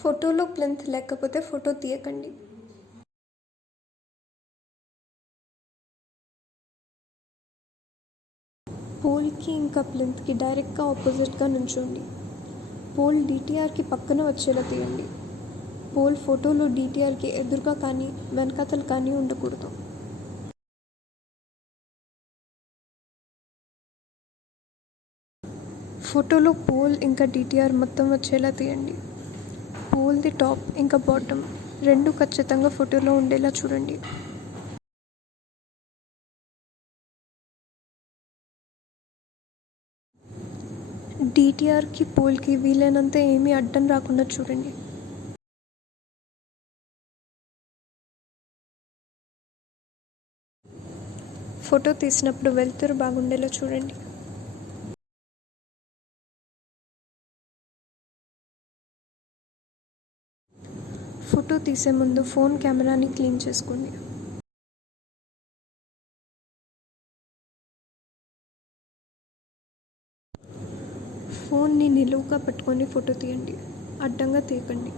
ఫోటోలో ప్లింత్ లేకపోతే ఫోటో తీయకండి. పోల్కి ఇంకా ప్లింత్కి డైరెక్ట్గా ఆపోజిట్గా నుంచోండి. పోల్ DTRకి పక్కన వచ్చేలా తీయండి. పోల్ ఫోటోలో DTRకి ఎదురుగా కానీ వెనకాతలు కానీ ఉండకూడదు. ఫోటోలో పోల్ ఇంకా DTR మొత్తం వచ్చేలా తీయండి. పోల్ది టాప్ ఇంకా బాటమ్ రెండు ఖచ్చితంగా ఫోటోలో ఉండేలా చూడండి. DTRకి పోల్కి వీలైనంత ఏమీ అడ్డం రాకుండా చూడండి. ఫోటో తీసినప్పుడు వెలుతురు బాగుండేలా చూడండి. ఫోటో తీసే ముందు ఫోన్ కెమెరాని క్లీన్ చేసుకోండి. ఫోన్ని నిలువుగా పట్టుకొని ఫోటో తీయండి, అడ్డంగా తీయకండి.